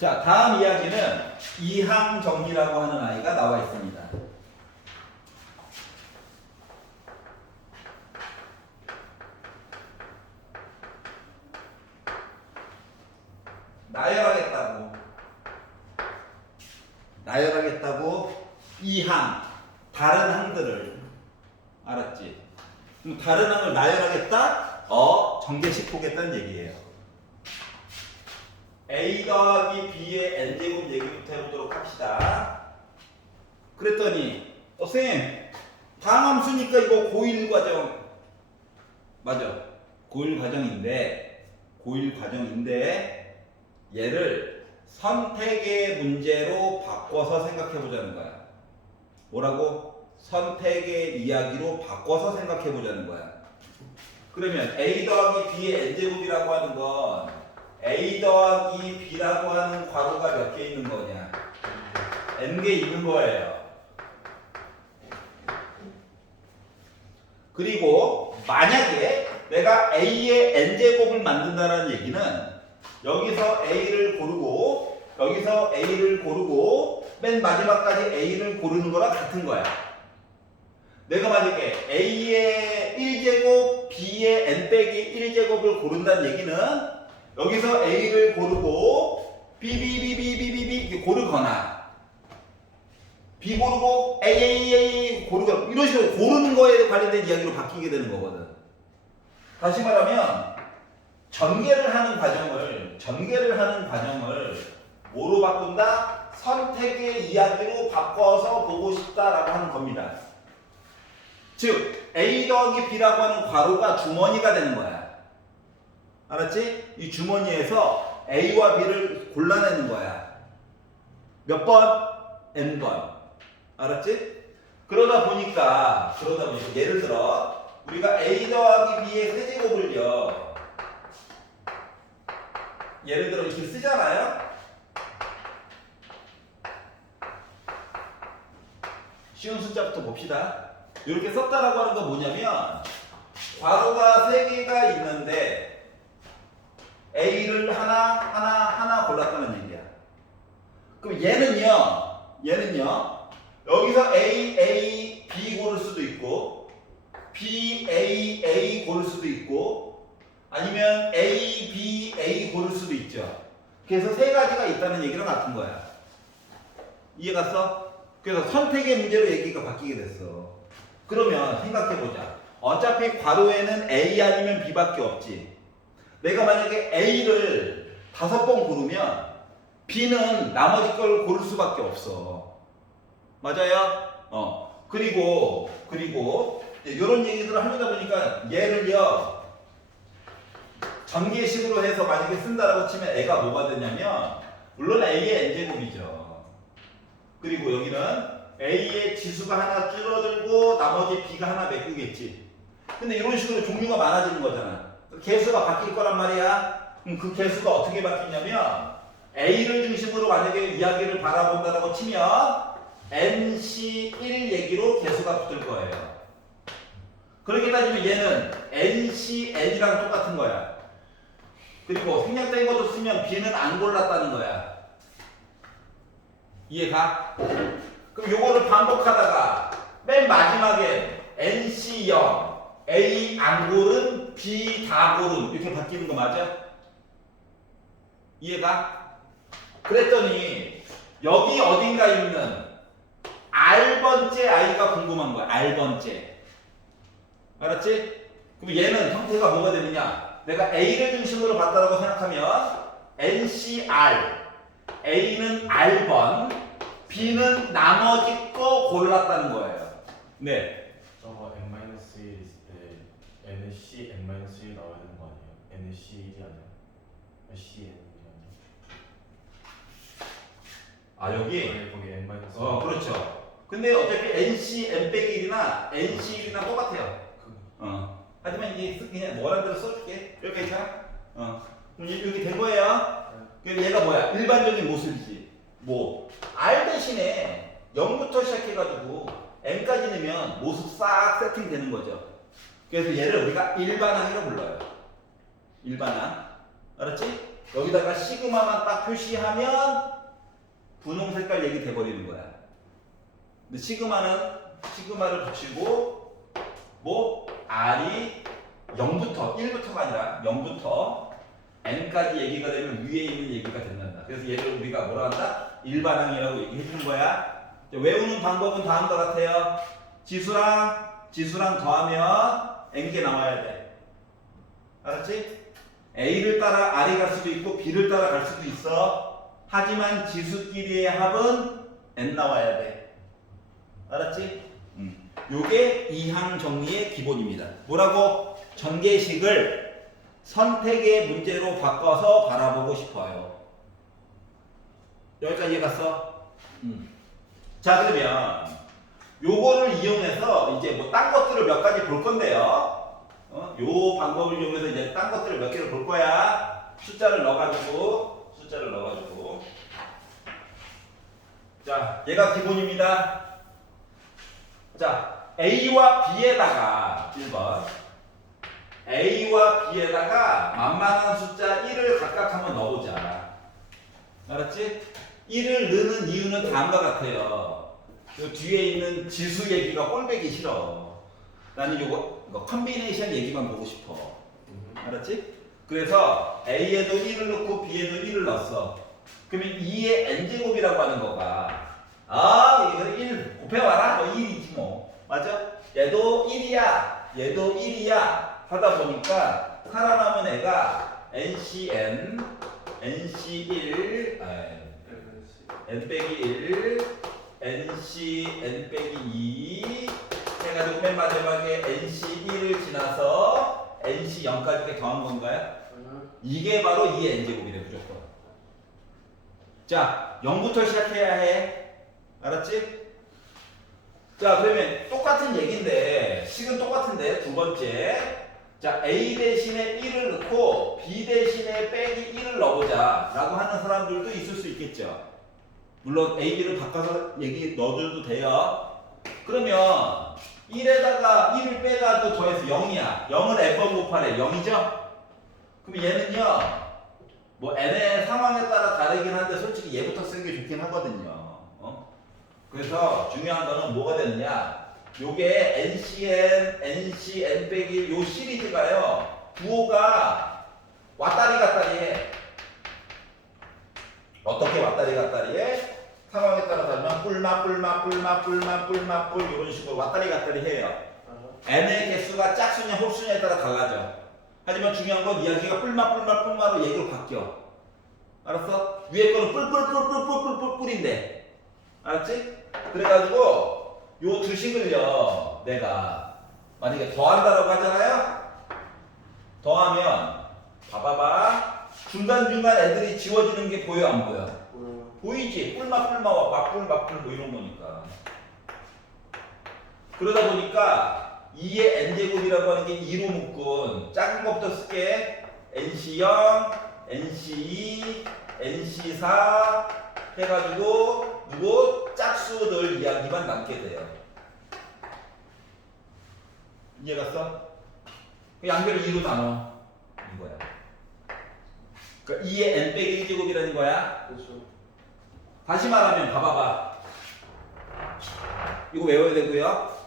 자, 다음 이야기는 이항정리라고 하는 아이가 나와 있습니다. 나열하겠다고 이항, 다른 항들을 알았지? 그럼 다른 항을 나열하겠다? 정제식 보겠다는 얘기예요. A 더하기 B의 N제곱 얘기부터 해보도록 합시다. 그랬더니 선생님 다항함수니까 이거 고1 과정 맞아. 고1 과정인데 얘를 선택의 문제로 바꿔서 생각해 보자는 거야. 뭐라고? 선택의 이야기로 바꿔서 생각해 보자는 거야. 그러면 A 더하기 B의 N제곱이라고 하는 건 A 더하기 B라고 하는 괄호가 몇 개 있는 거냐? N개 있는 거예요. 그리고 만약에 내가 A의 N제곱을 만든다는 얘기는 여기서 A를 고르고 여기서 A를 고르고 맨 마지막까지 A를 고르는 거랑 같은 거야. 내가 만약에 A의 1제곱 B의 N 빼기 1제곱을 고른다는 얘기는 여기서 A를 고르고 B 이렇게 고르거나 B 고르고 A 고르거나 이런 식으로 고르는 거에 관련된 이야기로 바뀌게 되는 거거든. 다시 말하면 전개를 하는 과정을 뭐로 바꾼다? 선택의 이야기로 바꿔서 보고 싶다라고 하는 겁니다. 즉 A 더하기 B라고 하는 괄호가 주머니가 되는 거야. 알았지? 이 주머니에서 A와 B를 골라내는 거야. 몇 번? N번. 알았지? 그러다 보니까 예를 들어 우리가 A 더하기 B의 세제곱을요 예를 들어 이렇게 쓰잖아요. 쉬운 숫자부터 봅시다. 이렇게 썼다라고 하는 건 뭐냐면 괄호가 3개가 있는데 A를 하나 골랐다는 얘기야. 그럼 얘는요 여기서 A, B 고를 수도 있고 B, A 고를 수도 있고 아니면 A, B, A 고를 수도 있죠. 그래서 3가지가 있다는 얘기랑 같은 거야. 이해갔어? 그래서 선택의 문제로 얘기가 바뀌게 됐어. 그러면 생각해보자. 어차피 괄호에는 A 아니면 B밖에 없지. 내가 만약에 A를 5번 고르면 B는 나머지 걸 고를 수밖에 없어. 맞아요? 그리고 이런 얘기들을 하려다 보니까 얘를요 전개식으로 해서 만약에 쓴다라고 치면 애가 뭐가 되냐면 물론 A의 N제곱이죠. 그리고 여기는 A의 지수가 하나 줄어들고 나머지 B가 하나 메꾸겠지. 근데 이런 식으로 종류가 많아지는 거잖아. 개수가 바뀔 거란 말이야. 그럼 그 개수가 어떻게 바뀌냐면 A를 중심으로 만약에 이야기를 바라본다라고 치면 NC1 얘기로 개수가 붙을 거예요. 그렇게 따지면 얘는 NCN이랑 똑같은 거야. 그리고 생략된 것도 쓰면 B는 안 골랐다는 거야. 이해가? 그럼 요거를 반복하다가 맨 마지막에 NC0 A 안 고른 B 다 고른 이렇게 바뀌는 거 맞아? 이해가? 그랬더니 여기 어딘가 있는 R번째 아이가 궁금한 거야. R번째. 알았지? 그럼 얘는 형태가 뭐가 되느냐? 내가 A를 중심으로 봤다고 생각하면 NCR A는 R번 B는 나머지 거 골랐다는 거예요. 네. 저거 N-1 있을 때 NC N-1 나와야 되는 거 아니에요? NC1이 아니야? CN이 아니야? 여기? 거기 N-1 그렇죠. 근데 어차피 NC N-1이나 NC1이나 똑같아요. 하지만 이제 그냥 뭐라는 대로 써줄게. 이렇게 괜찮아? 그럼 이렇게 된 거예요. 그래서 얘가 뭐야? 일반적인 모습이지. R 대신에 0부터 시작해가지고 N까지 넣으면 모습 싹 세팅되는 거죠. 그래서 얘를 우리가 일반항이라고 불러요. 일반항. 알았지? 여기다가 시그마만 딱 표시하면 분홍 색깔 얘기 돼버리는 거야. 근데 시그마를 붙이고 뭐 R이 0부터 1부터가 아니라 0부터 N까지 얘기가 되면 위에 있는 얘기가 된단다. 그래서 얘를 우리가 뭐라 한다? 일반항이라고 얘기해 주는 거야. 외우는 방법은 다음과 같아요. 지수랑 더하면 N개 나와야 돼. 알았지? A를 따라 R이 갈 수도 있고 B를 따라 갈 수도 있어. 하지만 지수끼리의 합은 N 나와야 돼. 알았지? 요게 이항 정리의 기본입니다. 뭐라고? 전개식을 선택의 문제로 바꿔서 바라보고 싶어요. 여기까지 이해갔어? 자, 그러면 요거를 이용해서 이제 뭐 딴 것들을 몇 가지 볼 건데요. 요 방법을 이용해서 이제 딴 것들을 몇 개를 볼 거야. 숫자를 넣어가지고. 자, 얘가 기본입니다. 자, A와 B에다가 1번 A와 B에다가 만만한 숫자 1을 각각 한번 넣어보자. 알았지? 1을 넣는 이유는 다음과 같아요. 요 뒤에 있는 지수 얘기가 꼴배기 싫어. 나는 이거 컨비네이션 얘기만 보고 싶어. 알았지? 그래서 A에도 1을 넣고 B에도 1을 넣었어. 그러면 2의 n제곱이라고 하는 거가 이거 1 곱해봐라? 뭐 1이지 뭐. 맞아? 얘도 1이야. 얘도 1이야. 하다 보니까 살아남은 애가 NCN, NC1, N-1, NC, N-2 해가지고 맨 마지막에 NC1을 지나서 NC0까지 이렇게 더한 건가요? 이게 바로 2의 n제곱이래 무조건. 자, 0부터 시작해야 해. 알았지? 자, 그러면 똑같은 얘기인데 식은 똑같은데 두 번째. 자, A 대신에 1을 넣고 B 대신에 빼기 1을 넣어보자 라고 하는 사람들도 있을 수 있겠죠. 물론 A, B를 바꿔서 얘기 넣어줘도 돼요. 그러면 1에다가 1을 빼가지고 더해서 0이야. 0은 F번 곱하래. 0이죠? 그럼 얘는요, 뭐 N의 상황에 따라 다르긴 한데 솔직히 얘부터 쓰는 게 좋긴 하거든요. 그래서 중요한 거는 뭐가 되느냐? 요게 NCN, NCN 빼기 요 시리즈가요, 부호가 왔다리 갔다리 해. 어떻게 왔다리 갔다리 해? 상황에 따라 다르면 뿔마 이런 식으로 왔다리 갔다리 해요. N의 개수가 짝수냐 홀수냐에 따라 달라져. 하지만 중요한 건 이야기가 뿔마로 얘기로 바뀌어. 알았어? 위에 거는 뿔인데. 알았지? 그래가지고 요 두 식을요, 내가 만약에 더한다라고 하잖아요? 더하면 봐봐봐. 중간중간 애들이 지워지는 게 보여 안 보여? 보이지? 뿔마 맞불 뭐 이런 거니까. 그러다 보니까 2의 n제곱이라고 하는 게 2로 묶은 작은 것부터 쓸게. NC0, NC2, NC4 해가지고 누구 짝수들 이야기만 남게 돼요. 이해갔어? 양변을 2로 나눠. 이거야. 그러니까 2의 n 빼기 1제곱이라는 거야. 그렇죠. 다시 말하면 봐봐봐. 이거 외워야 되고요.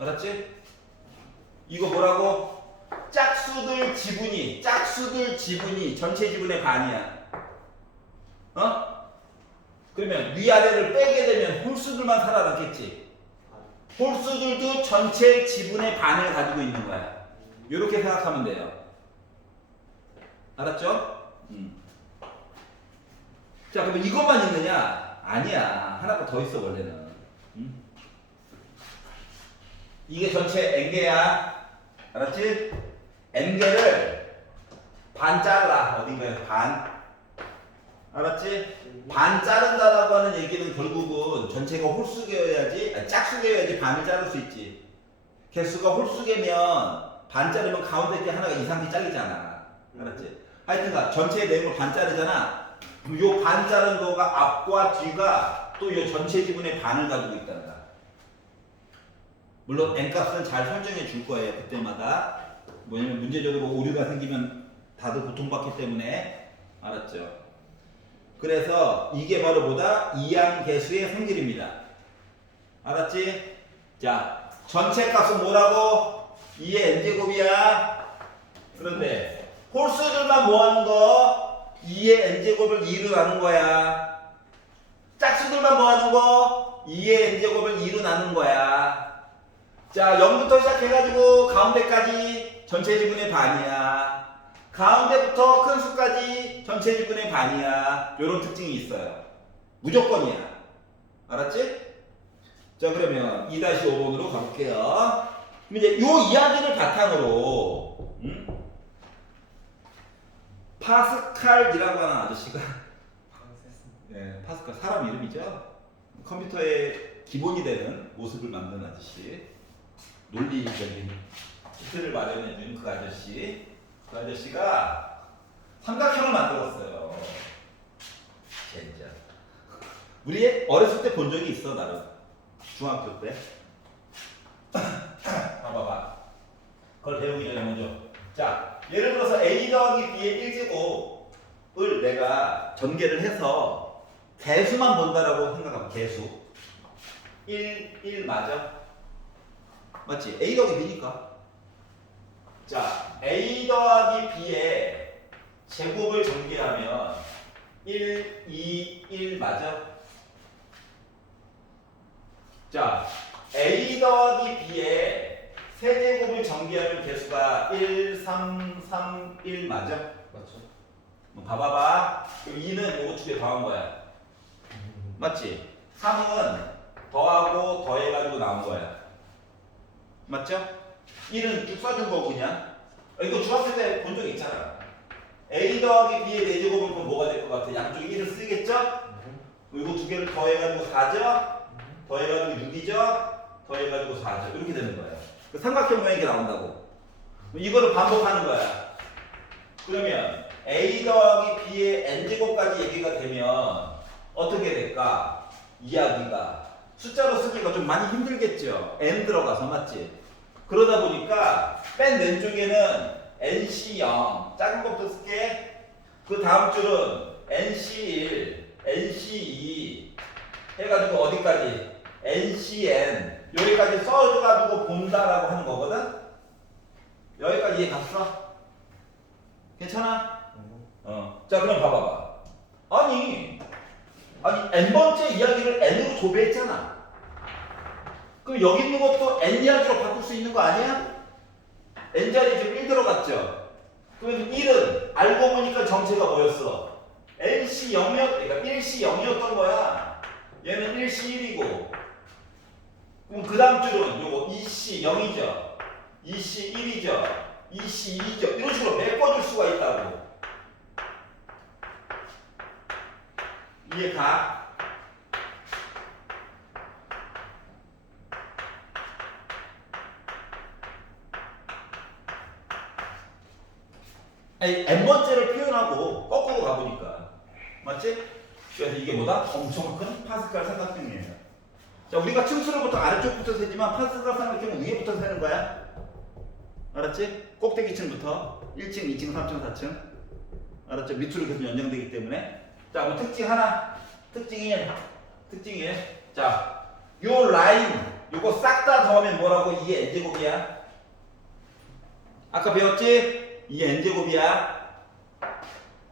알았지? 이거 뭐라고? 짝수들 지분이 전체 지분의 반이야. 그러면 위아래를 빼게 되면 홀수들만 살아남겠지. 홀수들도 전체 지분의 반을 가지고 있는 거야. 이렇게 생각하면 돼요. 알았죠? 자, 그러면 이것만 있느냐? 아니야. 하나가 더 있어 원래는. 이게 전체 n개야. 알았지? n개를 반 잘라. 어딘가에 반. 알았지? 반 자른다라고 하는 얘기는 결국은 전체가 홀수개여야지, 짝수개여야지 반을 자를 수 있지. 개수가 홀수개면 반 자르면 가운데 게 하나가 이상하게 잘리잖아. 알았지? 하여튼간 전체의 내용을 반 자르잖아. 그럼 요 반 자른 거가 앞과 뒤가 또 요 전체 지분의 반을 가지고 있단다. 물론 n값은 잘 설정해 줄 거예요. 그때마다. 뭐냐면 문제적으로 오류가 생기면 다들 고통받기 때문에. 알았죠? 그래서 이게 바로 뭐다? 이항계수의 성질입니다. 알았지? 자, 전체 값은 뭐라고? 2의 n제곱이야. 그런데 홀수들만 모아놓은 거 2의 n제곱을 2로 나눈 거야. 짝수들만 모아놓은 거 2의 n제곱을 2로 나눈 거야. 자, 0부터 시작해가지고 가운데까지 전체 지분의 반이야. 가운데부터 큰 수까지 전체 지분의 반이야. 이런 특징이 있어요. 무조건이야. 알았지? 자, 그러면 2-5번으로 가볼게요. 그럼 이제 요 이야기를 바탕으로 파스칼이라고 하는 아저씨가 네, 파스칼 사람 이름이죠. 컴퓨터의 기본이 되는 모습을 만드는 아저씨, 논리적인 틀을 마련해준 그 아저씨, 그 아저씨가 삼각형을 만들었어요. 진짜 우리 어렸을 때 본 적이 있어. 나는 중학교 때. 봐봐. 그걸 배우기 전에 먼저. 자, 예를 들어서 a 더하기 b의 1제곱을 내가 전개를 해서 개수만 본다라고 생각하면 개수 1 맞아? 맞지? a 더하기 b니까. 자, a 더하기 b의 제곱을 전개하면 1, 2, 1 맞아? 자, a 더하기 b의 세제곱을 전개하면 개수가 1, 3, 3, 1 맞아? 맞죠? 봐봐봐. 2는 요거 두 개 더한 거야. 맞지? 3은 더하고 더해가지고 나온 거야. 맞죠? 1은 쭉 써준 거고 그냥. 이거 중학교 때 본 적 있잖아. a 더하기 b의 4제곱은 그럼 뭐가 될 것 같아? 양쪽에 1을 쓰겠죠? 이거 두 개를 더해가지고 4죠? 더해가지고 6이죠? 더해가지고 4죠? 이렇게 되는 거예요. 그 삼각형 모양이 나온다고. 이거를 반복하는 거야. 그러면 a 더하기 b의 n제곱까지 얘기가 되면 어떻게 될까? 이야기가 숫자로 쓰기가 좀 많이 힘들겠죠? n 들어가서. 맞지? 그러다 보니까 맨 왼쪽에는 nc0 작은 것부터 쓸게. 그 다음 줄은 nc1 nc2 해가지고 어디까지? ncn 여기까지 써가지고 본다라고 하는 거거든? 여기까지 이해 갔어? 괜찮아? 자, 그럼 봐봐봐. 아니 n번째 이야기를 n으로 도배했잖아. 그럼 여기 있는 것도 n 이야기로 바꿀 수 있는 거 아니야? n 자리에 지금 1 들어갔죠? 그러면 1은 알고 보니까 정체가 뭐였어? nc 0이었, 그러니까 1c 0이었던 거야. 얘는 1c 1이고. 그럼 그 다음 줄은 요거 2c 0이죠? 2c 1이죠? 2c 2죠? 이런 식으로 메꿔줄 수가 있다고. 이해 가? 아니, n번째를 표현하고 거꾸로 가보니까. 맞지? 그래서 이게 뭐다? 엄청 큰 파스칼 삼각형이에요. 자, 우리가 층수를 보통 아래쪽부터 세지만 파스칼 삼각형은 위에부터 세는 거야. 알았지? 꼭대기층부터 1층, 2층, 3층, 4층. 알았죠? 밑으로 계속 연장되기 때문에. 자, 뭐 특징 하나. 특징 1. 자, 요 라인 요거 싹 다 더하면 뭐라고? 2의 n제곱이야. 아까 배웠지? 2의 n제곱이야.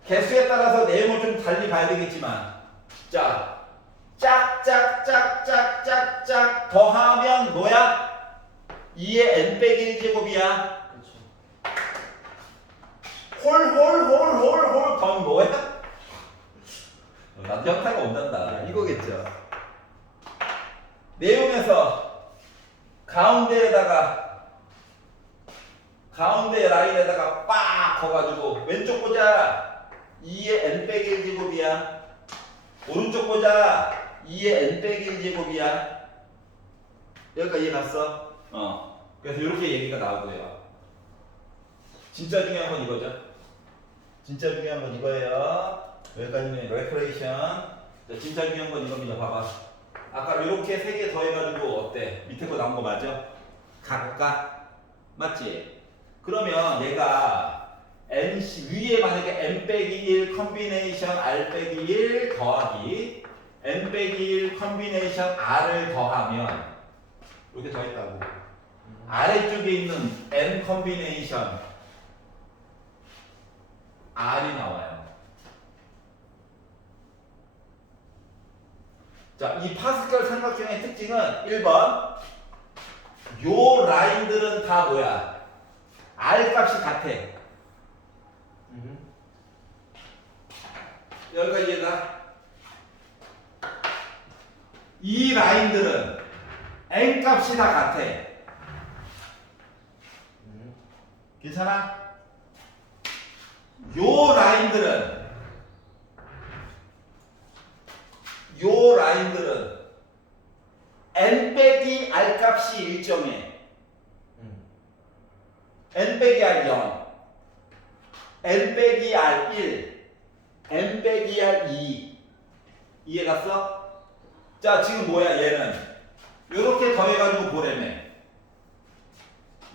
개수에 따라서 내용을 좀 달리 봐야 되겠지만, 자, 짝짝짝짝짝짝 더하면 뭐야? 2의 n 빼기 1제곱이야. 그렇죠. 홀 더하면 뭐야? 나도 형태가 온단다. 이거겠죠. 내용에서 가운데 라인에다가 빡 거가지고 왼쪽 보자 2의 n 빼기 1제곱이야. 오른쪽 보자 2의 n 빼기 1제곱이야. 여기까지 이해 갔어? 그래서 이렇게 얘기가 나오고요. 진짜 중요한 건 이거죠. 진짜 중요한 건 이거예요. 여기까지는 레크레이션. 진짜 중요한 건 이겁니다. 봐봐. 아까 이렇게 세 개 더해가지고 어때? 밑에 거 나온 거 맞아? 각각 맞지? 그러면 얘가 NC 위에 만약에 n 빼기 1 컨비네이션 r 빼기 1 더하기 n 빼기 1 컨비네이션 r을 더하면 이렇게 더했다고. 아래쪽에 있는 n 컨비네이션 r이 나와요. 자, 이 파스칼 삼각형의 특징은 1번 요 라인들은 다 뭐야? R 값이 같아. 여기까지 이해가? 이 라인들은 n 값이 다 같아. 괜찮아? 요 라인들은 n 빼기 r 값이 일정해. n 빼기 r 0, n 빼기 r 1, n 빼기 r 2. 이해 갔어? 자, 지금 뭐야 얘는? 요렇게 더해가지고 보래매.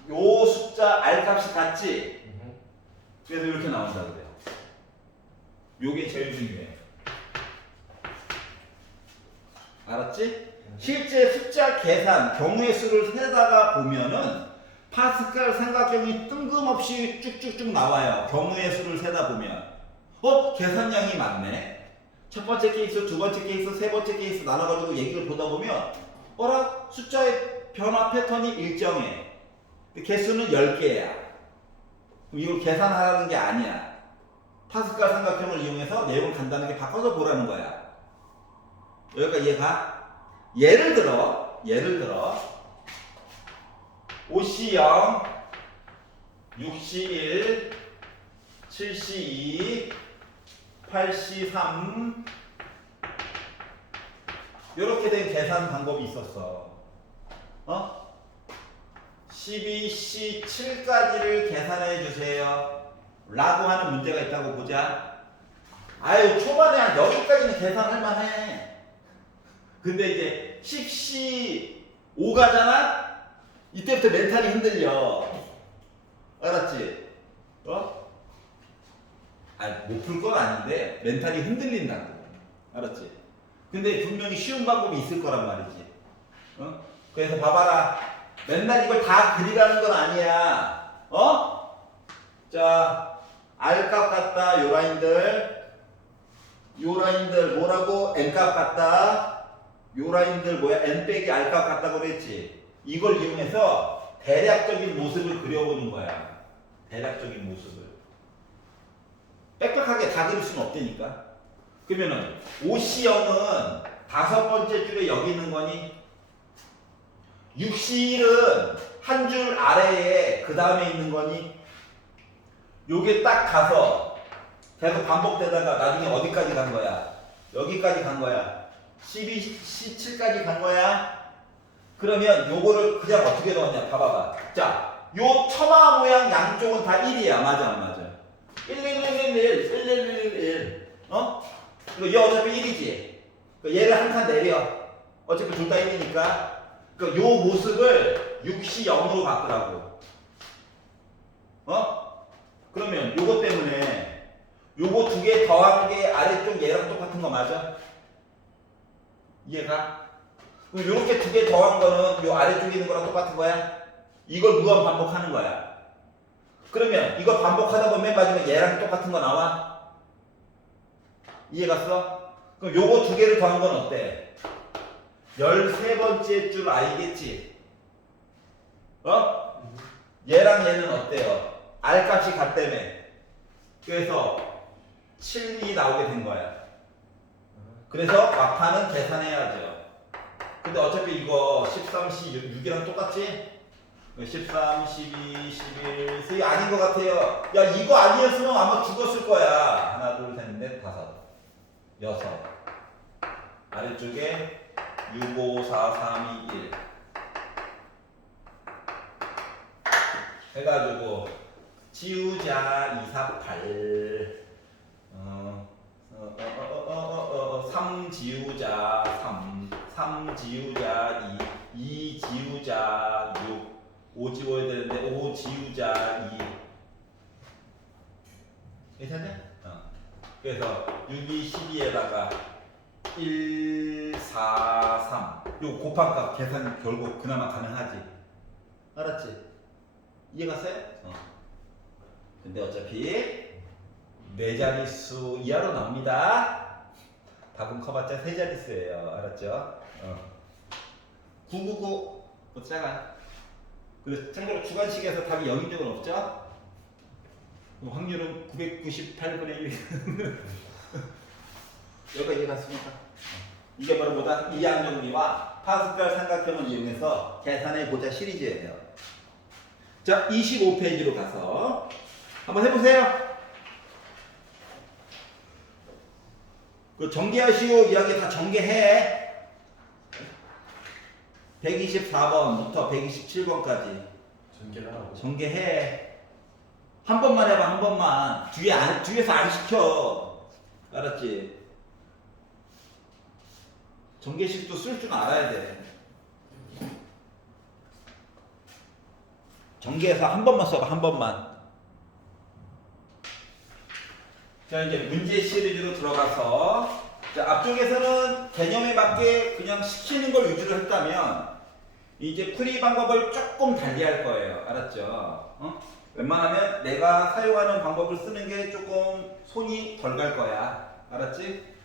요 숫자 r 값이 같지? 그래서 이렇게 나온다 그래요. 요게 제일 중요해. 알았지? 실제 숫자 계산, 경우의 수를 세다가 보면은 파스칼 삼각형이 뜬금없이 쭉쭉쭉 나와요. 경우의 수를 세다 보면. 계산량이 많네. 첫 번째 케이스, 두 번째 케이스, 세 번째 케이스 나눠가지고 얘기를 보다 보면 숫자의 변화 패턴이 일정해. 개수는 10개야. 그럼 이걸 계산하라는 게 아니야. 파스칼 삼각형을 이용해서 내용을 간단하게 바꿔서 보라는 거야. 여기까지 이해가? 예를 들어 5C 0, 6C 1, 7C 2, 8C 3 이렇게 된 계산 방법이 있었어. 12C 7까지를 계산해 주세요 라고 하는 문제가 있다고 보자. 아유, 초반에 한 여기까지는 계산할 만해. 근데 이제 10C 5 가잖아? 이때부터 멘탈이 흔들려. 알았지? 못 풀 건 아닌데 멘탈이 흔들린다고. 알았지? 근데 분명히 쉬운 방법이 있을 거란 말이지. 그래서 봐봐라. 맨날 이걸 다 그리라는 건 아니야. 자, R 값 같다. 요 라인들 뭐라고? N 값 같다. 요 라인들 뭐야? N 빼기 R 값 같다고 그랬지. 이걸 이용해서 대략적인 모습을 그려보는 거야. 대략적인 모습을. 빽빽하게 다 그릴 수는 없다니까. 그러면은 OC0은 다섯 번째 줄에 여기 있는 거니? 6C1은 한 줄 아래에 그 다음에 있는 거니? 요게 딱 가서 계속 반복되다가 나중에 어디까지 간 거야? 여기까지 간 거야. 12C7까지 간 거야. 그러면 요거를 그냥 어떻게 넣었냐? 봐봐봐. 자, 요 처마 모양 양쪽은 다 1이야. 맞아, 안 맞아? 1111, 그리고 얘 어차피 1이지. 얘를 한 칸 내려. 어차피 둘 다 1이니까. 요 모습을 6C 0으로 바꾸라고. 그러면 요거 때문에 요거 두 개 더한 게 아래쪽 얘랑 똑같은 거 맞아? 이해가? 그럼 요렇게 두 개 더한 거는 요 아래쪽에 있는 거랑 똑같은 거야? 이걸 무한 반복하는 거야. 그러면 이거 반복하다 보면 맨 마지막에 얘랑 똑같은 거 나와? 이해갔어? 그럼 요거 두 개를 더한 건 어때? 13번째 줄 I겠지? 얘랑 얘는 어때요? R 값이 같다며. 그래서 7이 나오게 된 거야. 그래서 막판은 계산해야죠. 근데 어차피 이거 13C 6이랑 똑같지? 13, 12, 11, 이게 아닌 것 같아요. 야, 이거 아니었으면 아마 죽었을 거야. 하나, 둘, 셋, 넷, 다섯, 여섯. 아래쪽에 6, 5, 4, 3, 2, 1 해가지고 지우자 2, 4, 8 3 지우자 3 지우자 2 지우자 6 5 지워야 되는데 5 지우자 2 괜찮냐? 그래서 6, 2, 12에다가 1, 4, 3. 요 곱한값 계산 결국 그나마 가능하지. 알았지? 이해갔어요? 근데 어차피 네 자릿수 이하로 나옵니다. 답은 커봤자 세 자릿수예요. 알았죠? 999 뭐 작아. 그래서 참고로 주관식에서 답이 0인 적은 없죠? 그럼 확률은 998분의 1. 여기까지 이해갔습니까? 이게 바로 뭐다? 이항정리와 파스칼 삼각형을 이용해서 계산해보자 시리즈예요. 자, 25페이지로 가서 한번 해보세요. 그 전개하시오 이야기 다 전개해. 124번부터 127번까지 전개를 하고. 전개해. 한 번만 해봐, 한 번만. 뒤에서 안 시켜. 알았지? 전개식도 쓸 줄 알아야 돼. 전개해서 한 번만 써봐, 한 번만. 자, 이제 문제 시리즈로 들어가서, 자, 앞쪽에서는 개념에 맞게 그냥 시키는 걸 위주로 했다면, 이제 풀이 방법을 조금 달리 할 거예요. 알았죠? 웬만하면 내가 사용하는 방법을 쓰는 게 조금 손이 덜 갈 거야. 알았지?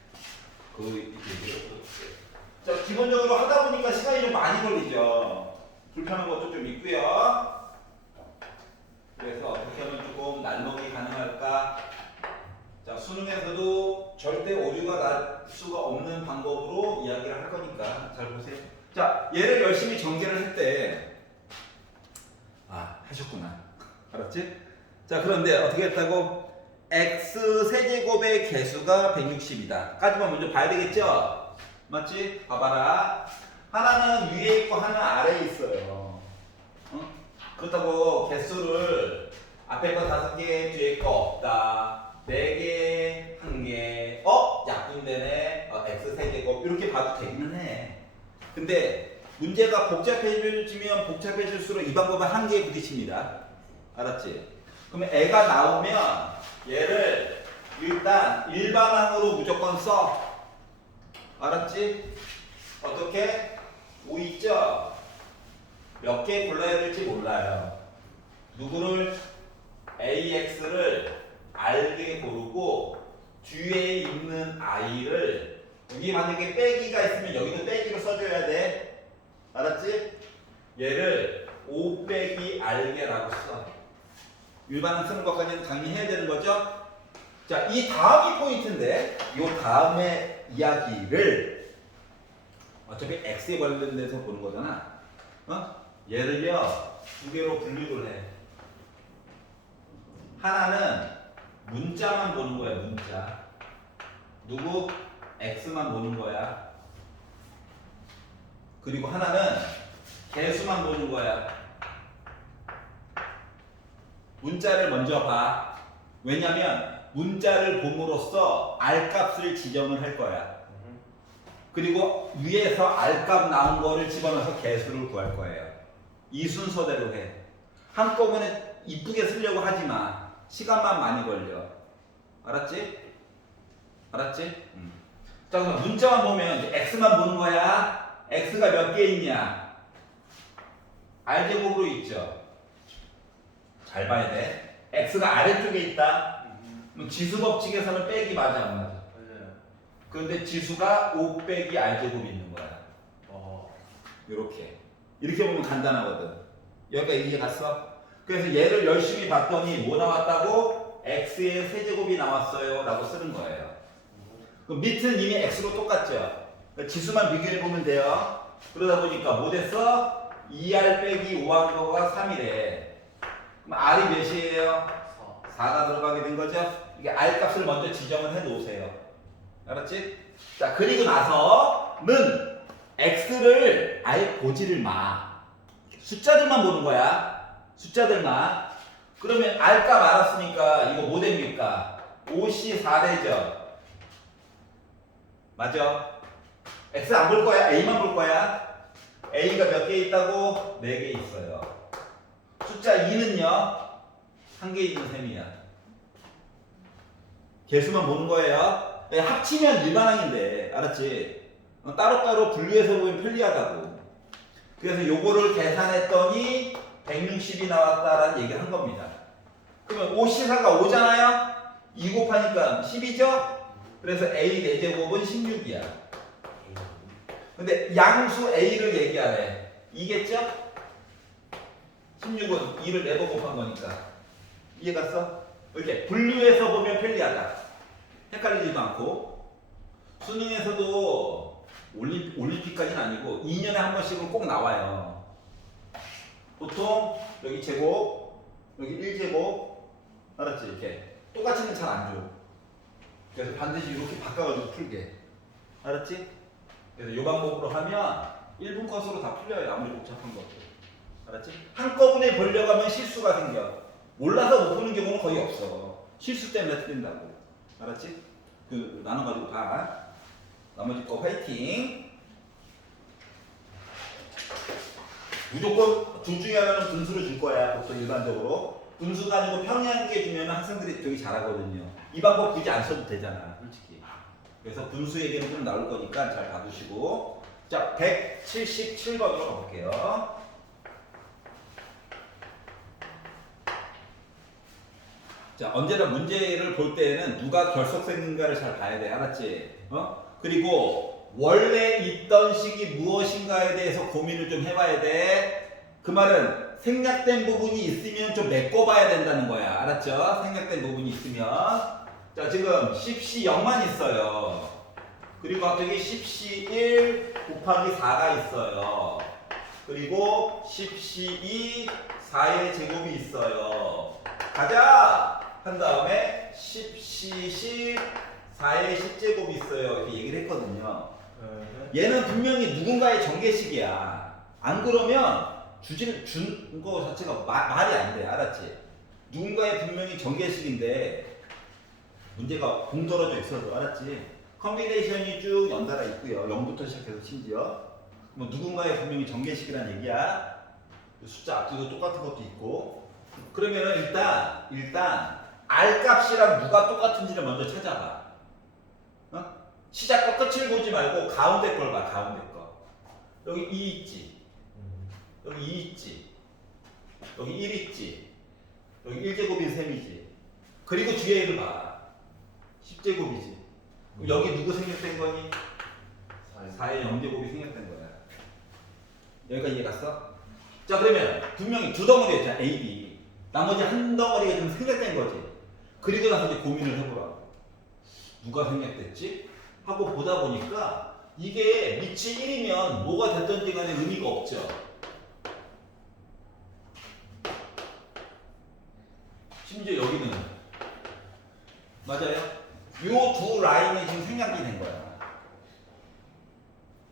자, 기본적으로 하다 보니까 시간이 좀 많이 걸리죠. 불편한 것도 좀 있고요. 그래서 어떻게 하면 조금 날먹이 가능할까? 자, 수능에서도 절대 오류가 날 수가 없는 방법으로 이야기를 할 거니까 잘 보세요. 자, 얘를 열심히 전개를 했대. 하셨구나. 알았지? 자, 그런데 어떻게 했다고? x 세제곱의 개수가 160이다. 까지만 먼저 봐야 되겠죠? 맞지? 봐봐라. 하나는 위에 있고 하나는 아래에 있어요. 그렇다고 개수를 앞에 거 5개, 뒤에 거 없다. 4개, 1개. 약분되네. x 세제곱. 이렇게 봐도 되기는 해. 근데 문제가 복잡해지면 복잡해질수록 이 방법은 한계에 부딪힙니다. 알았지? 그러면 애가 나오면 얘를 일단 일반항으로 무조건 써. 알았지? 어떻게? 5 있죠? 몇 개 골라야 될지 몰라요. 누구를? AX를 알게 고르고 뒤에 있는 I를 여기 만약에 빼기가 있으면 여기도 빼기로 써줘야 돼. 알았지? 얘를 5 빼기 알게라고 써. 일반항 쓰는 것까지는 당연히 해야 되는 거죠? 자, 이 다음이 포인트인데 이 다음에 이야기를 어차피 X에 관련돼서 보는 거잖아. 얘를요 2개로 분류를 해. 하나는 문자만 보는 거야, 문자. 누구? X만 보는 거야. 그리고 하나는 개수만 보는 거야. 문자를 먼저 봐. 왜냐면 문자를 봄으로써 R값을 지정을 할 거야. 그리고 위에서 R값 나온 거를 집어넣어서 개수를 구할 거예요. 이 순서대로 해. 한꺼번에 이쁘게 쓰려고 하지 마. 시간만 많이 걸려. 알았지? 알았지? 자, 그럼 문자만 보면 이제 X만 보는 거야. X가 몇 개 있냐? R제곱으로 있죠. 잘 봐야 돼. X가 아래쪽에 있다. 그럼 지수 법칙에서는 빼기 맞아, 안 맞아? 맞아요. 그런데 지수가 5 빼기 R제곱이 있는 거야. 이렇게 보면 간단하거든. 여기까지 이해 갔어? 그래서 얘를 열심히 봤더니 뭐 나왔다고? X의 세제곱이 나왔어요 라고 쓰는 거예요. 그럼 밑은 이미 X로 똑같죠? 그러니까 지수만 비교해보면 돼요. 그러다 보니까 뭐 됐어? 2R 빼기 5한 거가 3이래. 그럼 R이 몇이에요? 4가 들어가게 된 거죠? 이게 R 값을 먼저 지정을 해 놓으세요. 알았지? 자, 그리고 나서는 X를 아예 보지를 마. 숫자들만 보는 거야. 숫자들만. 그러면 R 값 알았으니까 이거 뭐 됩니까? 5C 4되죠? 맞아? X 안 볼 거야? A만 볼 거야? A가 몇 개 있다고? 4개 있어요. 숫자 2는요? 1개 있는 셈이야. 개수만 보는 거예요. 합치면 일반항인데 알았지? 따로따로 분류해서 보면 편리하다고. 그래서 요거를 계산했더니 160이 나왔다라는 얘기를 한 겁니다. 그러면 5시사가 5잖아요? 2 곱하니까 10이죠? 그래서 A 4제곱은 16이야. 근데 양수 A를 얘기하래. 2겠죠? 16은 2를 4번 곱한 거니까. 이해갔어? 이렇게 분류해서 보면 편리하다. 헷갈리지도 않고. 수능에서도 올림픽까지는 아니고 2년에 한 번씩은 꼭 나와요. 보통 여기 제곱, 여기 1제곱, 알았지? 이렇게 똑같이는 잘 안 줘. 그래서 반드시 이렇게 바꿔가지고 풀게. 알았지? 그래서 이 방법으로 하면 1분 컷으로 다 풀려요. 아무리 복잡한 것도. 알았지? 한꺼번에 보려고 하면 실수가 생겨. 몰라서 못 푸는 경우는 거의 없어. 실수 때문에 틀린다고. 알았지? 그 나눠가지고 봐. 나머지 거 화이팅. 무조건 둘 중에 하나는 분수를 줄 거야. 보통 일반적으로. 분수 가지고 평이하게 주면 학생들이 되게 잘하거든요. 이 방법 굳이 안 써도 되잖아. 솔직히. 그래서 분수 얘기는 좀 나올 거니까 잘 봐두시고. 자, 177번으로 가볼게요. 자, 언제나 문제를 볼 때에는 누가 결석생인가를 잘 봐야 돼. 알았지? 그리고 원래 있던 식이 무엇인가에 대해서 고민을 좀 해봐야 돼. 그 말은 생략된 부분이 있으면 좀 메꿔봐야 된다는 거야. 알았죠? 생략된 부분이 있으면. 자, 지금 10시 0만 있어요. 그리고 갑자기 10시 1 곱하기 4가 있어요. 그리고 10시 2 4의 제곱이 있어요. 가자! 한 다음에 10시 10 4의 10제곱이 있어요. 이렇게 얘기를 했거든요. 얘는 분명히 누군가의 전개식이야. 안 그러면 준 거 자체가 말이 안 돼. 알았지? 누군가의 분명히 전개식인데 문제가 동떨어져 있어도. 알았지? 컨비네이션이 쭉 연달아 있고요. 0부터 시작해서 심지어 뭐 누군가의 분명히 전개식이란 얘기야. 숫자 앞뒤도 똑같은 것도 있고. 그러면은 일단 R 값이랑 누가 똑같은지를 먼저 찾아봐. 시작과 끝을 보지 말고 가운데 걸 봐. 가운데 거. 여기 2 있지. 여기 2 있지. 여기 1 있지. 여기 1제곱인 셈이지. 그리고 뒤에 1을 봐. 10제곱이지. 여기 누구 생략된 거니? 4의 0제곱이 생략된 거야. 여기까지 이해 갔어? 자, 그러면 분명히 두 덩어리였잖아. A, B. 나머지 한 덩어리가 좀 생략된 거지. 그리고 나서 이제 고민을 해보라고. 누가 생략됐지? 하고 보다 보니까 이게 밑이 1이면 뭐가 됐든지 간에 의미가 없죠. 심지어 여기는 맞아요? 요 두 라인이 지금 생략이 된 거야.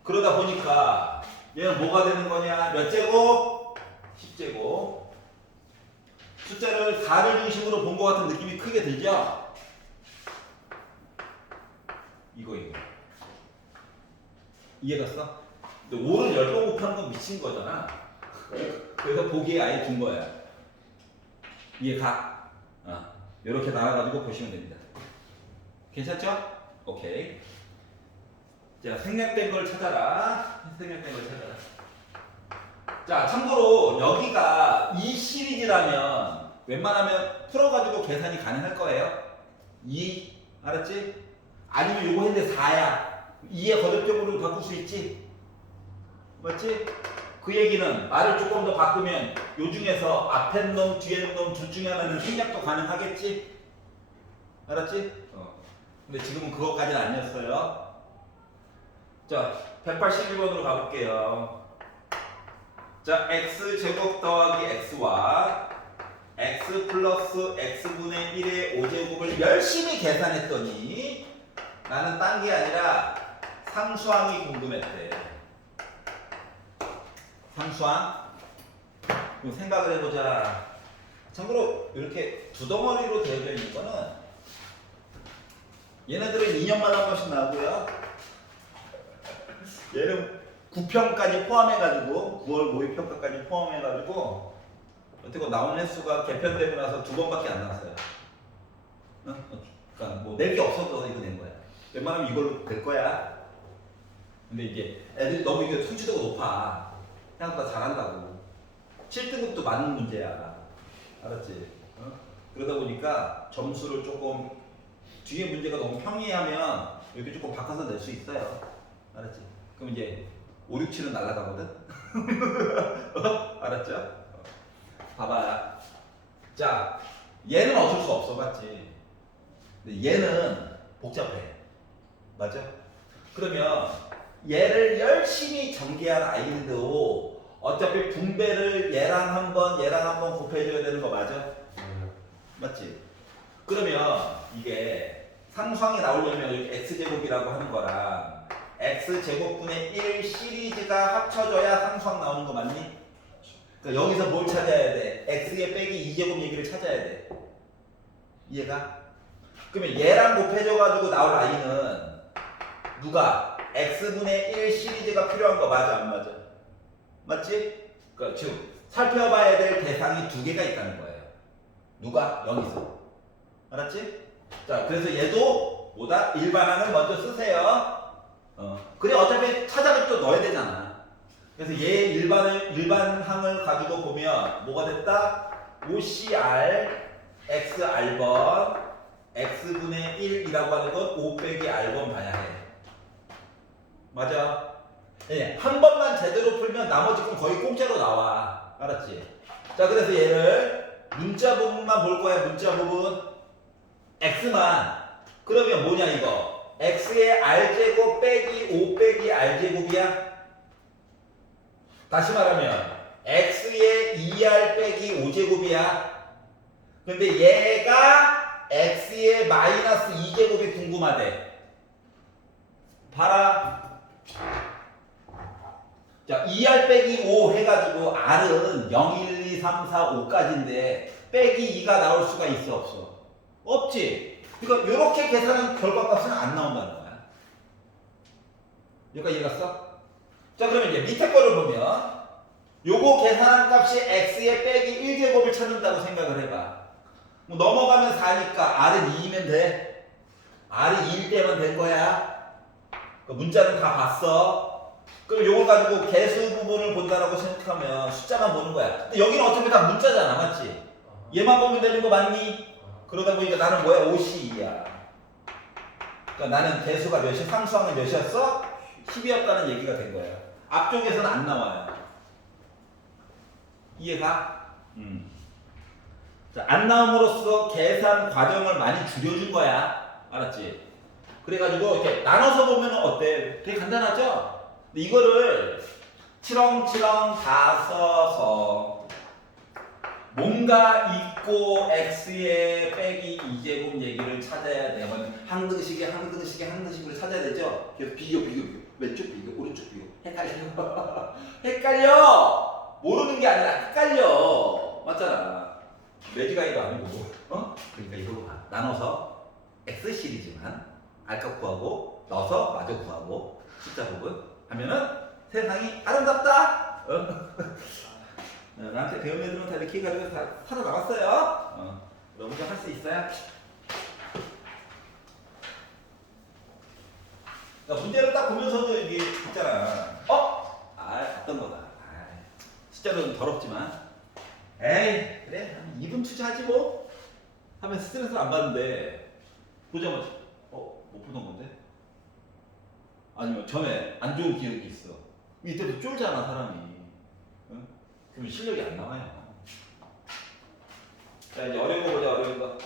그러다 보니까 얘는 뭐가 되는 거냐? 몇 제곱? 10제곱. 숫자를 4를 중심으로 본 것 같은 느낌이 크게 들죠? 이거. 이해갔어? 근데 5를 10번 곱하는 건 미친 거잖아. 그래서 보기에 아예 준 거야. 이해가? 이렇게 나와가지고 보시면 됩니다. 괜찮죠? 오케이. 자, 생략된 걸 찾아라. 생략된 걸 찾아라. 자, 참고로 여기가 이 시리즈라면 웬만하면 풀어가지고 계산이 가능할 거예요. 2, 알았지? 아니면 요거 했는데 4야. 2의 거듭적으로 바꿀 수 있지? 맞지? 그 얘기는 말을 조금 더 바꾸면 요 중에서 앞에 놈, 뒤에 놈 둘 중에 하나는 생략도 가능하겠지? 알았지? 근데 지금은 그것까지는 아니었어요. 자, 181번으로 가볼게요. 자, x제곱 더하기 x와 x 플러스 x분의 1의 5제곱을 열심히 계산했더니 나는 딴 게 아니라 상수항이 궁금했대. 상수항? 그럼 생각을 해보자. 참고로 이렇게 두 덩어리로 되어져 있는 거는 얘네들은 2년마다 한 번씩 나오고요. 얘는 9편까지 포함해가지고 9월 모의평가까지 포함해가지고 어떻게 나오는 횟수가 개편되고 나서 2번밖에 안 나왔어요. 그러니까 뭐 낼 게 없어서 이거 낸 거야. 웬만하면 이걸로 될 거야. 근데 이게 애들이 너무 이게 성취도가 높아. 생각보다 잘한다고. 7등급도 맞는 문제야. 알았지? 어? 그러다 보니까 점수를 조금 뒤에 문제가 너무 평이하면 이렇게 조금 바꿔서 낼 수 있어요. 알았지? 그럼 이제 5, 6, 7은 날라가거든? 알았죠? 봐봐. 자, 얘는 어쩔 수 없어, 맞지? 근데 얘는 복잡해. 맞아? 그러면 얘를 열심히 전개한 아이도 어차피 분배를 얘랑 한번 곱해줘야 되는 거 맞아? 맞지? 그러면 이게 상수항이 나오려면 여기 x제곱이라고 하는 거랑 x제곱분의 1 시리즈가 합쳐져야 상수항 나오는 거 맞니? 그러니까 여기서 뭘 찾아야 돼? x에 빼기 2제곱 얘기를 찾아야 돼. 이해가? 그러면 얘랑 곱해져가지고 나올 i는 누가? x분의 1 시리즈가 필요한 거 맞아 안 맞아? 맞지? 그러니까 지금 살펴봐야 될 대상이 두 개가 있다는 거예요. 누가? 여기서. 알았지? 자, 그래서 얘도 뭐다? 일반항을 먼저 쓰세요. 그래 어차피 찾아서 또 넣어야 되잖아. 그래서 얘 일반항을 가지고 보면 뭐가 됐다? OCR XR번 x분의 1이라고 하는 건 5 빼기 r번 봐야 해. 맞아? 네, 한 번만 제대로 풀면 나머지 건 거의 공짜로 나와. 알았지? 자, 그래서 얘를 문자 부분만 볼 거야. 문자 부분 x만. 그러면 뭐냐 이거? x의 r제곱 빼기 5 빼기 r제곱이야? 다시 말하면 x의 2r 빼기 5제곱이야? 근데 얘가 x의 마이너스 2제곱이 궁금하대. 봐라. 자, 2r 빼기 5 해가지고 r은 0, 1, 2, 3, 4, 5까지인데 빼기 2가 나올 수가 있어 없어? 없지. 그러니까 이렇게 계산한 결과값은 안 나온다는 거야. 여기까지 이해갔어? 자, 그러면 이제 밑에 거를 보면 요거 계산한 값이 x의 빼기 1제곱을 찾는다고 생각을 해봐. 뭐 넘어가면 4니까 r은 2이면 돼. r이 2일 때만 된 거야. 그 문자는 다 봤어. 그럼 요걸 가지고 개수 부분을 본다라고 생각하면 숫자만 보는 거야. 근데 여기는 어차피 다 문자잖아, 맞지? 얘만 보면 되는 거 맞니? 그러다 보니까 나는 뭐야? 52야. 그러니까 나는 개수가 몇이 상수항은 몇이었어? 10이었다는 얘기가 된 거야. 앞쪽에서는 안 나와요. 이해가? 자, 안 나옴으로써 계산 과정을 많이 줄여준 거야. 알았지? 그래가지고 이렇게 나눠서 보면 어때? 되게 간단하죠? 근데 이거를 치렁치렁 다 써서 뭔가 있고 x의 빼기 2제곱 얘기를 찾아야 되면 항등식으로 찾아야 되죠? 그래서 비교 왼쪽 비교 오른쪽 비교 헷갈려. 헷갈려. 모르는 게 아니라 헷갈려. 맞잖아. 매지가이도 아니고. 그러니까 이걸로 봐. 나눠서 x 시리즈만 알값 구하고 넣어서 마저 구하고 숫자 부분 하면은 세상이 아름답다. 나한테 배운 애들은 다 이렇게 해가지고 다 살아나갔어요. 여러분도 할 수 있어요? 그러니까 문제를 딱 보면서도 이게 있잖아. 봤던 거다. 숫자로 좀 더럽지만. 에이, 그래. 한 2분 투자하지 뭐. 하면 스트레스 안 받는데. 보자마자, 못 보던 건데? 아니면 전에 안 좋은 기억이 있어. 이때도 쫄잖아, 사람이. 응? 그러면 실력이 안 나와요. 자, 이제 어려운 거 보자, 어려운 거.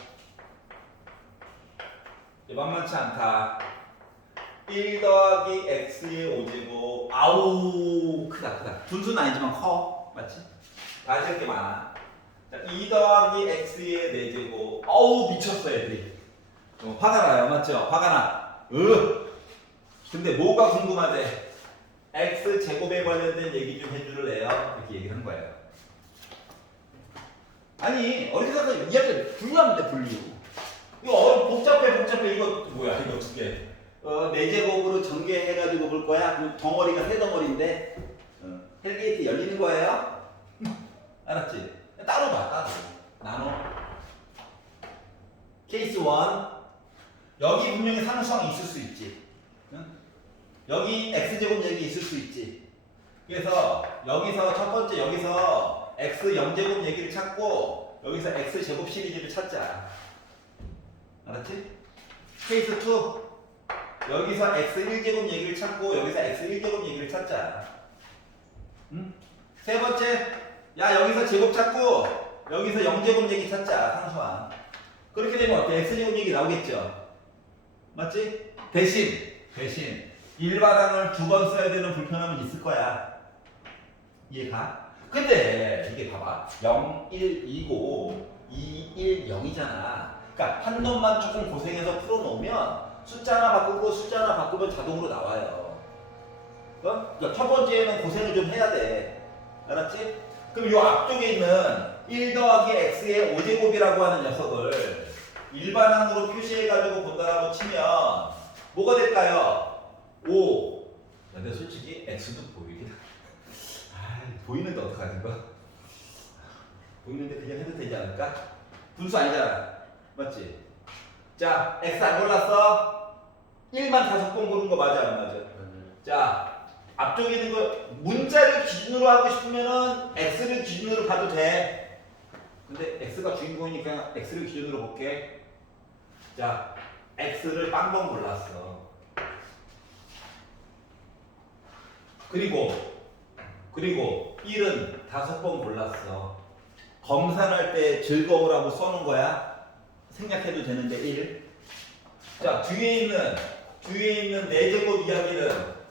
만만치 않다. 1 더하기 x의 5제곱. 아우, 크다. 분수는 아니지만 커. 맞지? 맞을 게 많아. 자, 2 더하기 x의 4제곱. 어우, 미쳤어, 애들이. 화가 나요, 맞죠? 화가 나. 근데 뭐가 궁금하대? x 제곱에 관련된 얘기 좀 해줄래요? 이렇게 얘기하는 거예요. 아니 어떻게 생각해? 이야기 분류하면 돼. 분류. 이거 복잡해. 이거 뭐야? 이거 두 개. 4제곱으로 전개해가지고 볼 거야. 그럼 덩어리가 3덩어리인데 헬게이트 열리는 거예요? 알았지? 따로 봐. 따로 나눠. 케이스 1 여기 분명히 상수항이 있을 수 있지. 응? 여기 x제곱 얘기 있을 수 있지. 그래서 여기서 첫 번째 여기서 x 0제곱 얘기를 찾고 여기서 x제곱 시리즈를 찾자. 알았지? 케이스 2 여기서 x 1제곱 얘기를 찾고 여기서 x 1제곱 얘기를 찾자. 응? 세 번째 야 여기서 제곱 찾고 여기서 0제곱 얘기 찾자. 상수항. 그렇게 되면 어때? x제곱 얘기 나오겠죠? 맞지? 대신 일반항을 두 번 써야 되는 불편함은 있을 거야. 이해가? 근데 이게 봐봐 0, 1, 2고 2, 1, 0이잖아. 그러니까 한 놈만 조금 고생해서 풀어놓으면 숫자 하나 바꾸고 숫자 하나 바꾸면 자동으로 나와요. 그러니까 첫 번째는 고생을 좀 해야 돼. 알았지? 그럼 요 앞쪽에 있는 1 더하기 x의 5제곱이라고 하는 녀석을 일반항으로 표시해가지고 본다라고 치면 뭐가 될까요? 5. 근데 솔직히 x도 보이긴 보이는데 어떡하는 거야? 보이는데 그냥 해도 되지 않을까? 분수 아니잖아. 맞지? 자, x 안 골랐어? 1만 5번 고른 거 맞아, 안 맞아? 자, 앞쪽에 있는 거 문자를 기준으로 하고 싶으면은 x를 기준으로 봐도 돼. 근데 x가 주인공이니까 x를 기준으로 볼게. 자, x를 빵번 골랐어. 그리고 1은 5번 골랐어. 검산할 때 즐거우라고 써놓은 거야. 생략해도 되는데 1. 자, 뒤에 있는 4제곱 이야기는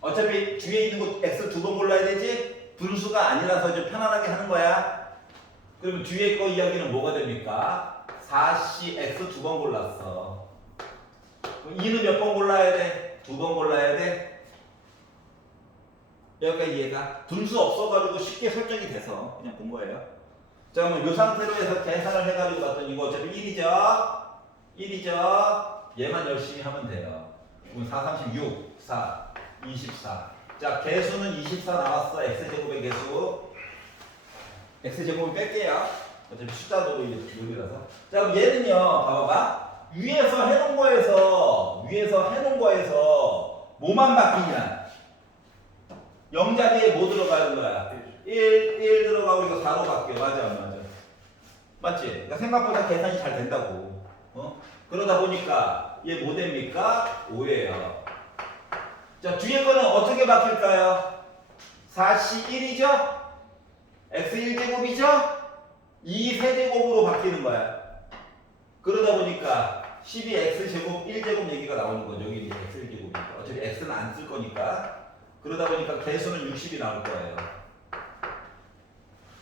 어차피 뒤에 있는 거 x 2번 골라야 되지? 분수가 아니라서 좀 편안하게 하는 거야. 그러면 뒤에 거 이야기는 뭐가 됩니까? 4c x 2번 골랐어. 그럼 2는 몇 번 골라야 돼? 2번 골라야 돼? 여기까지 이해가? 분수 없어가지고 쉽게 설정이 돼서 그냥 본 거예요. 자, 그러면 이 상태로 해서 계산을 해가지고 봤더니 이거 어차피 1이죠? 얘만 열심히 하면 돼요. 그럼 4, 36, 4, 24. 자, 개수는 24 나왔어. x제곱의 개수. x제곱을 뺄게요. 어차피 숫자도 요리라서. 자, 그럼 얘는요, 봐봐봐. 위에서 해놓은 거에서 뭐만 바뀌냐? 0자리에 뭐 들어가는 거야? 1 들어가고 이거 4로 바뀌어. 맞아, 안 맞아? 맞지? 그러니까 생각보다 계산이 잘 된다고. 그러다 보니까 얘 뭐 됩니까? 5예요. 자, 뒤에 거는 어떻게 바뀔까요? 4c 1이죠? x 1제곱이죠? 2 세제곱으로 바뀌는 거야. 그러다 보니까 12x제곱 1제곱 얘기가 나오는 거죠. 여기 이제 x 1제곱이니까. 어차피 x는 안 쓸 거니까. 그러다 보니까 개수는 60이 나올 거예요.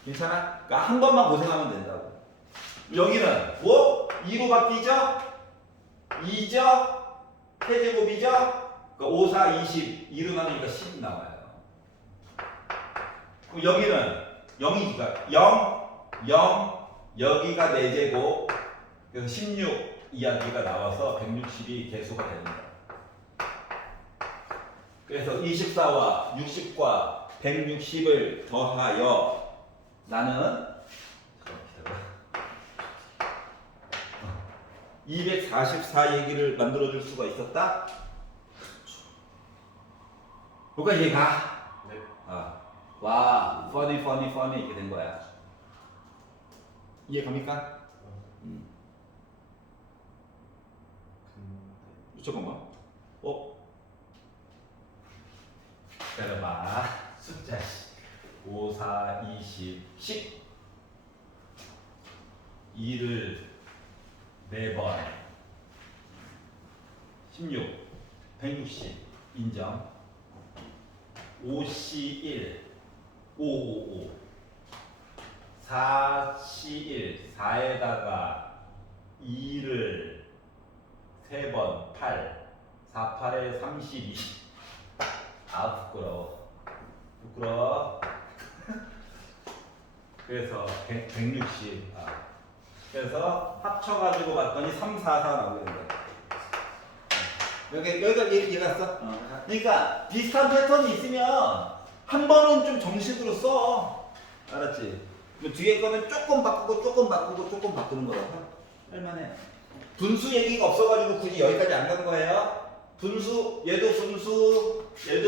괜찮아? 그러니까 한 번만 고생하면 된다고. 여기는 뭐? 2로 바뀌죠? 2죠? 세제곱이죠? 그러니까 5, 4, 20 2로 나누니까 10이 나와요. 그럼 여기는 0이니까 0 여기가 4제곱 그래서 16 이야기가 나와서 160이 개수가 되는 거예요. 그래서 24와 60과 160을 더하여 나는 244 얘기를 만들어줄 수가 있었다? 뭐가 이해가? 네. 와, funny 이렇게 된 거야. 이해 갑니까? 잠깐만. 기다려봐. 숫자 5, 4, 20, 10 2를 4번 16 160 인정 5C1 555 4C1 4에다가 2를 3번 8 4, 8에 32 부끄러워 그래서 160 그래서 합쳐가지고 봤더니 3, 4, 4 나오게 된 거야. 여기가 이해갔어? 그러니까 비슷한 패턴이 있으면 한 번은 좀 정식으로 써. 알았지? 뒤에 거는 조금 바꾸고 조금 바꾸는 거라고 할만해. 분수 얘기가 없어가지고 굳이 여기까지 안 간 거예요. 분수, 얘도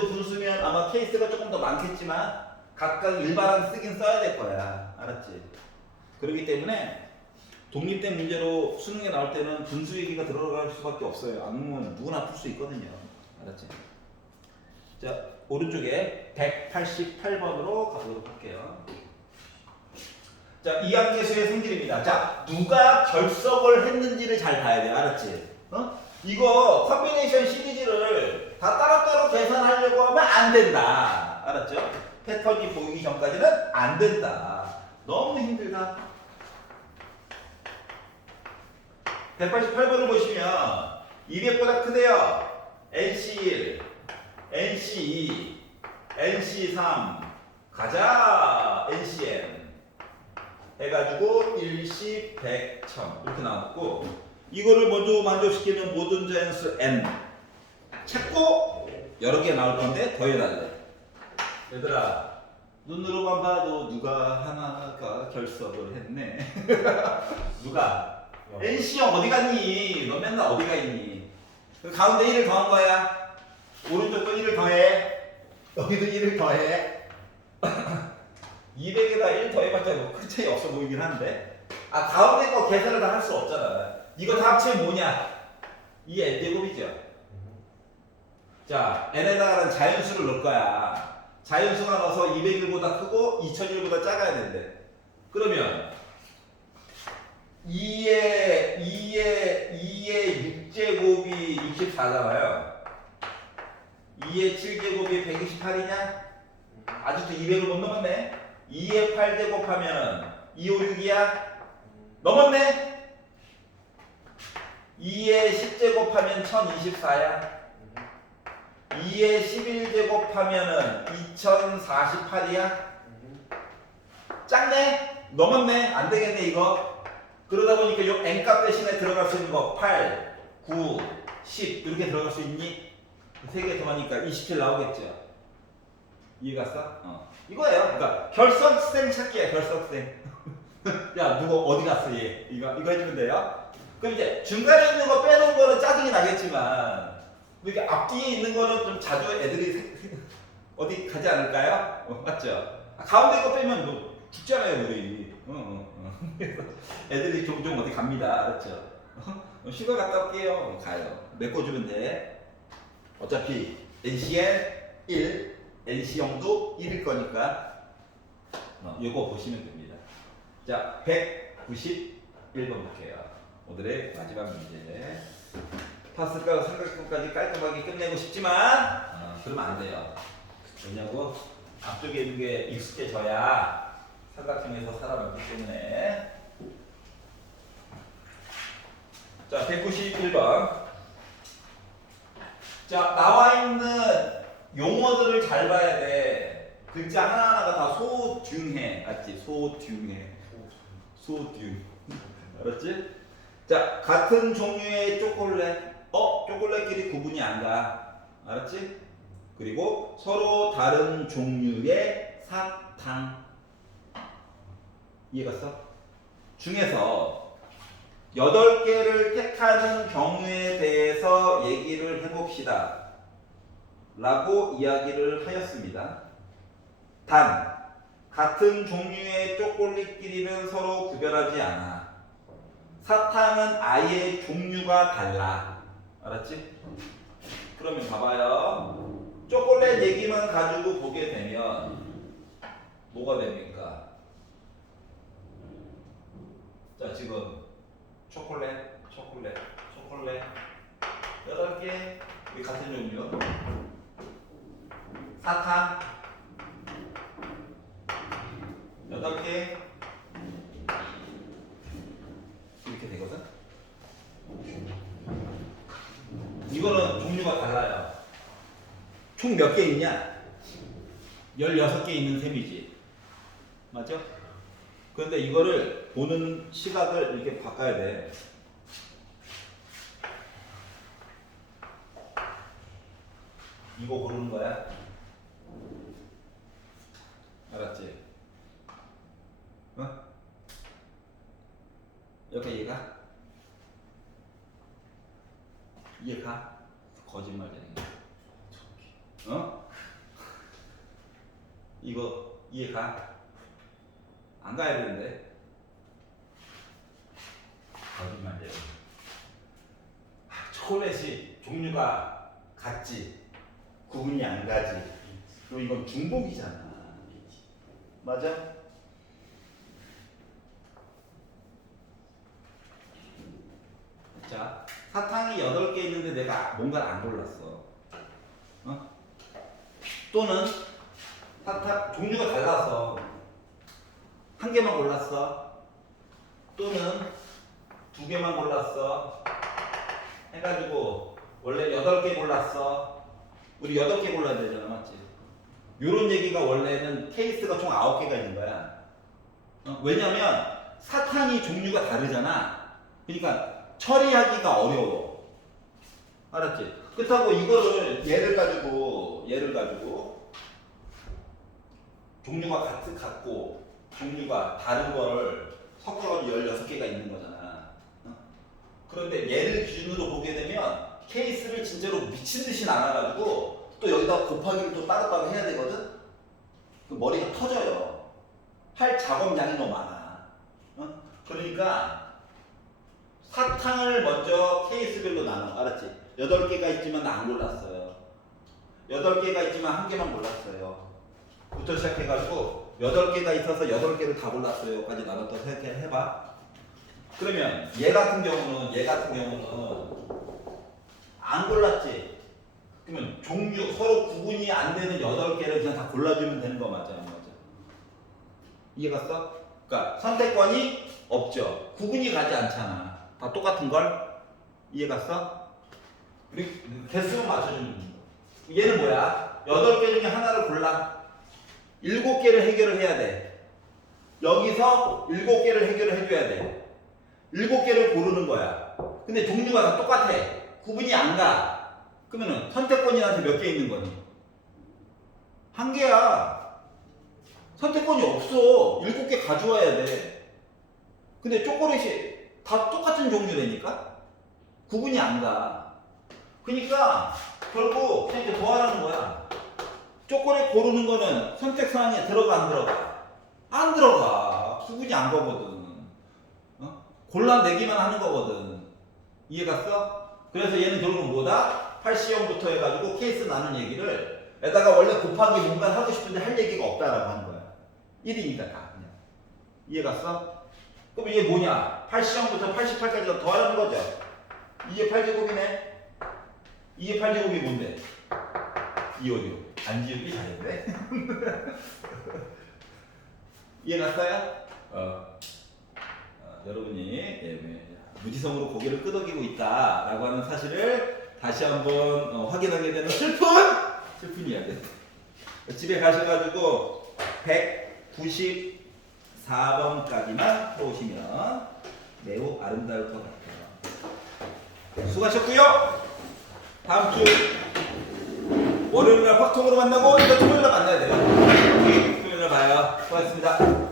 분수면 아마 케이스가 조금 더 많겠지만 각각 일반항 쓰긴 써야 될 거야. 알았지? 그렇기 때문에 독립된 문제로 수능에 나올 때는 분수 얘기가 들어갈 수밖에 없어요. 악몽은 누구나 풀 수 있거든요. 알았지? 자, 오른쪽에 188번으로 가보도록 할게요. 자, 이항계수의 성질입니다. 자, 누가 결석을 했는지를 잘 봐야 돼. 알았지? 이거 컨비네이션 시리즈를 다 따로따로 계산하려고 하면 안 된다. 알았죠? 패턴이 보이기 전까지는 안 된다. 너무 힘들다. 188번을 보시면 200보다 크대요. NC1, NC2, NC3 가자 NCN 해가지고 일시 100, 1000 이렇게 나왔고 이거를 먼저 만족시키는 모든 자연수 N 찾고 여러 개 나올 건데 더해달래. 얘들아 눈으로만 봐도 누가 하나가 결석을 했네. 누가? NC형 어디 갔니? 너 맨날 어디 가 있니? 그 가운데 1을 더한 거야. 오른쪽도 1을 더해. 여기도 1을 더해. 200에다 1 더해봤자 뭐 큰 차이 없어 보이긴 한데 아 가운데 거 계산을 다 할 수 없잖아. 이거 다 합치면 뭐냐? 이 n제곱이죠. 자 n에다가는 자연수를 넣을 거야. 자연수가 넣어서 201보다 크고 2001보다 작아야 된대. 그러면 2의 6제곱이 64잖아요. 2의 7제곱이 128이냐? 아직도 200을 못 넘었네. 2의 8제곱 하면 256이야? 넘었네? 2의 10제곱 하면 1024야? 2의 11제곱 하면 2048이야? 작네? 넘었네? 안 되겠네 이거. 그러다 보니까 요 n값 대신에 들어갈 수 있는 거 8, 9, 10 이렇게 들어갈 수 있니? 3개 더하니까 27 나오겠죠. 이해갔어? 이거예요. 그러니까 결석생 찾기야. 결석생. 야 누구 어디 갔어 얘. 이거 해주면 돼요. 그럼 이제 중간에 있는 거 빼놓은 거는 짜증이 나겠지만 이렇게 앞뒤에 있는 거는 좀 자주 애들이 어디 가지 않을까요? 맞죠? 가운데 거 빼면 뭐 죽잖아요 우리. 그래서 애들이 종종 어디 갑니다. 알았죠? 휴가 갔다 올게요. 가요. 메꿔주면 돼. 어차피 NCN 1, NC형도 1일 거니까 이거 보시면 됩니다. 자, 191번 볼게요. 오늘의 마지막 문제. 파스칼 삼각형까지 깔끔하게 끝내고 싶지만 그러면 안 돼요. 왜냐고? 앞쪽에 있는 게 익숙해져야 삼각형에서 살아남기 때문에. 자, 191번. 자, 나와 있는 용어들을 잘 봐야 돼. 글자 하나하나가 다 소듀해. 알지? 소듀해. 소듀. 알았지? 자, 같은 종류의 초콜릿. 초콜릿끼리 구분이 안 가. 알았지? 그리고 서로 다른 종류의 사탕. 이해갔어? 중에서 8개를 택하는 경우에 대해서 얘기를 해봅시다. 라고 이야기를 하였습니다. 단, 같은 종류의 초콜릿끼리는 서로 구별하지 않아. 사탕은 아예 종류가 달라. 알았지? 그러면 봐봐요. 초콜릿 얘기만 가지고 보게 되면 뭐가 됩니까? 자, 지금 초콜릿 8개 우리 같은 종류. 사탕 8개 이렇게 되거든. 이거는 종류가 달라요. 총 몇 개 있냐? 16개 있는 셈이지. 맞죠? 그런데 이거를 보는 시각을 이렇게 바꿔야 돼. 이거 고르는 거야. 알았지? 이렇게 얘가 이해가? 거짓말쟁이. 어? 이거 이해가? 안 가야 되는데. 거짓말쟁이. 초콜릿이 종류가 같지, 구분이 안 가지. 그리고 이건 중복이잖아. 맞아? 자, 사탕이 8개 있는데 내가 뭔가를 안 골랐어. 어? 또는 사탕 종류가 달라서 한 개만 골랐어. 또는 2개만 골랐어. 해가지고 원래 8개 골랐어. 우리 8개 골라야 되잖아, 맞지? 요런 얘기가 원래는 케이스가 총 9개가 있는 거야. 왜냐면 사탕이 종류가 다르잖아. 그러니까 처리하기가 어려워. 알았지? 그렇다고 이거를 얘를 가지고 종류가 같고 종류가 다른 걸 섞어가지고 16개가 있는 거잖아. 그런데 얘를 기준으로 보게 되면 케이스를 진짜로 미친 듯이 나눠가지고 또 여기다 곱하기를 또 따로따로 해야 되거든? 그 머리가 터져요. 할 작업량이 너무 많아. 그러니까 사탕을 먼저 케이스별로 나눠. 알았지? 8개가 있지만 나 안 골랐어요. 8개가 있지만 한 개만 골랐어요. 부터 시작해가지고 8개가 있어서 8개를 다 골랐어요. 까지 나눴다 생각해봐. 그러면 얘 같은 경우는 안 골랐지? 그러면 종류 서로 구분이 안 되는 8개를 그냥 다 골라주면 되는 거 맞아? 안 맞아? 이해갔어? 그러니까 선택권이 없죠. 구분이 가지 않잖아. 다 똑같은 걸. 이해갔어? 그리고 개수만 맞춰주면 됩니다. 얘는 뭐야? 8개 중에 하나를 골라. 7개를 해결을 해야 돼. 여기서 7개를 해결을 해줘야 돼. 7개를 고르는 거야. 근데 종류가 다 똑같아. 구분이 안 가. 그러면은 선택권이 나한테 몇 개 있는 거니? 한 개야. 선택권이 없어. 7개 가져와야 돼. 근데 초콜릿이 다 똑같은 종류라니까? 구분이 안 가. 그러니까 결국 그냥 이렇게 더하라는 거야. 초콜릿 고르는 거는 선택사항에 들어가 안 들어가? 안 들어가. 구분이 안 가거든. 골라내기만 하는 거거든. 이해갔어? 그래서 얘는 결국은 뭐다? 8C형부터 해가지고 케이스 나눈 얘기를 에다가 원래 곱하기 뭔가 하고 싶은데 할 얘기가 없다라고 하는 거야. 1이니까 다 그냥. 이해갔어? 그럼 이게 뭐냐? 8C형부터 88까지 더하라는 거죠. 2의 8제곱이네. 2의 8제곱이 뭔데? 256. 안 지우기 잘했네. 이해갔어요? 여러분이 무지성으로 고개를 끄덕이고 있다라고 하는 사실을 다시 한번 확인하게 되는 슬픈 이야기. 집에 가셔가지고 194번까지만 풀어오시면 매우 아름다울 것 같아요. 수고하셨고요. 다음 주 월요일날 확통으로 만나고 이거 토요일날 만나야 돼요. 토요일날 봐요. 수고하셨습니다.